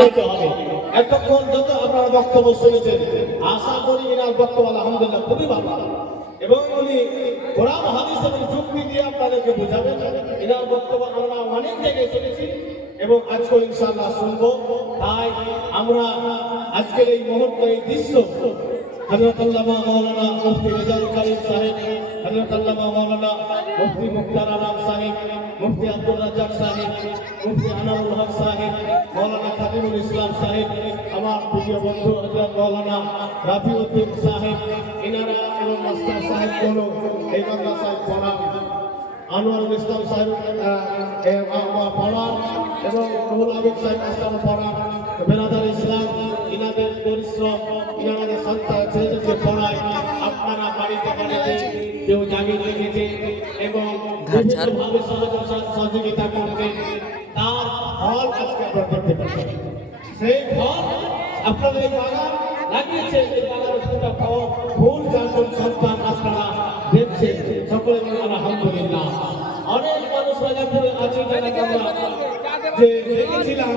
বলতে হবে। এতক্ষণ যত আপনারা বক্তব্য শুনেছেন, আশা করি এনার বক্তব্য আলহামদুলিল্লাহ খুবই ভালো, এবং উনি কোরআন হাদিস এবং যুক্তি দিয়ে আপনাদেরকে বোঝাবেন। এনার বক্তব্য আমরা অনেক জায়গায় শুনেছি এবং আজকে ইনশাআল্লাহ শুনবো। তাই আমরা আজকের এই মুহূর্তে, এই দৃশ্য হযরত আল্লামা মাওলানা মুফতি রেজাউল করিম সাহেব, হযরত আল্লামা মাওলানা মুফতি মুখতার আলম সাহেব, মুফতি আব্দুল রাজ্জাক সাহেব, মুফতি আনারুল হক সাহেব, মাওলানা খাদিমুল ইসলাম সাহেব, আমার প্রিয় বন্ধু হযরত মাওলানা রাফিউদ্দিন সাহেব, ইনারা এবং মাস্টার সাহেব গুলো এই মাদ্রাসায় পড়ান, আনোয়ারুল ইসলাম সাহেব পড়ান এবং রুহুল আমিন সাহেব মাস্টার পড়ান, বেনাদার ইসলাম, ইনাদের পরিশ্রম, ইনাদের সন্তান ছেলেদেরকে পড়ায়। আপনারা বাড়িতে বাড়িতে কেউ জাগিয়ে রেখেছে এবং বিভিন্নভাবে সহযোগিতা করতে, তার ফল আজকে আপনারা দেখতে পাচ্ছেন। সেই ফল আপনাদের এই বাগান লাগিয়েছে, এই বাগানের একটা ফল ফুল চারজন সন্তান আপনারা দেখছেন। সকলে আলহামদুলিল্লাহ। অনেক মানুষ রাজাপুরে আছে যারা যে দেখেছিলাম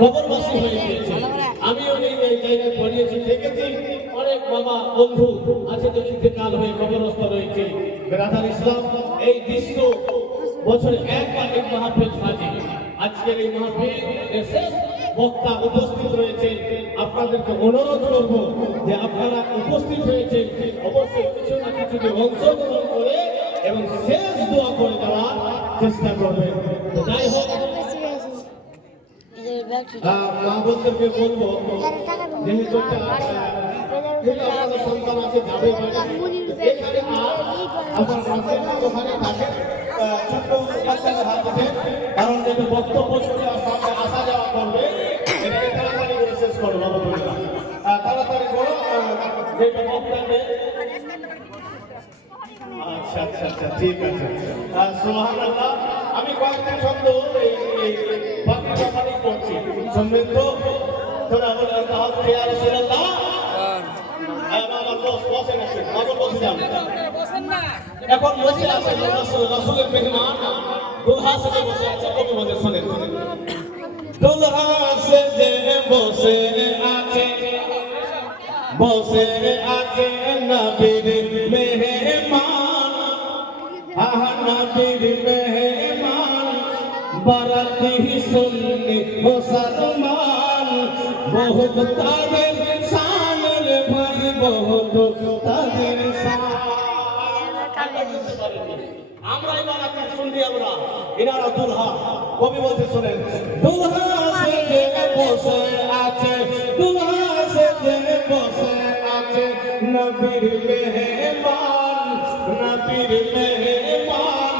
কবরবাসী হয়ে গিয়েছে। আমিও এই জায়গায় পড়িয়েছি, দেখেছি অনেক বাবা বন্ধু আছে যে ইন্তেকাল হয়ে কবরস্থ রয়েছে। বেরাদার ইসলাম, এই দৃশ্য বছরে একবার এই মাহফিল সাজে। আজকের এই মাহফিলের শেষ বক্তা উপস্থিত রয়েছে। আপনাদেরকে অনুরোধ করব যে আপনারা উপস্থিত হয়েছেন, অবশ্যই কিছু না কিছু অংশগ্রহণ করে এবং শেষ দোয়া করে দেওয়ার চেষ্টা করবেন। যাই হোক, মা বোনদেরকে বলবো, যেহেতু আপনাদের সন্তান আছে যাবে এখানে আমার ওখানে থাকে ছোট্ট বাচ্চাদের হাত দিতে, কারণ যেটা বক্তব্য শুনে আসা যাওয়া করবে, এটাকে তাড়াতাড়ি করে শেষ করো বাবা, তাড়াতাড়ি করো যেটা বক্তব্য। আচ্ছা আচ্ছা আচ্ছা, ঠিক আছে। সুবহানাল্লাহ। আমি কয়েকটা শব্দ এই বাকি করছি, শুনবেন তো? তোরা বলে আল্লাহ ইয়া রাসূলুল্লাহ। আমার বস বসেন, আমার বসে যান, এখন বসে আছে রাসূলের মেহমান, দুলহা সাথে বসে আছে। কবি বলে শুনেন, দুলহা সাথে বসে আছে, বসে আছে নবীর মেহমান, নবীর মেহমান, বারাতি সুন্নি মুসলমান, বহুত তাদের শান রে ভাই, বহুত তাদের শান। আমরা এবার আপনি শুনবি, আমরা এনারা দুলহা। কবি বলতে শুনেন, দুলহা সাথে বসে আছে, দুলহা সাথে বসে আছে নবীর মেহমান, নবীর মেহমান,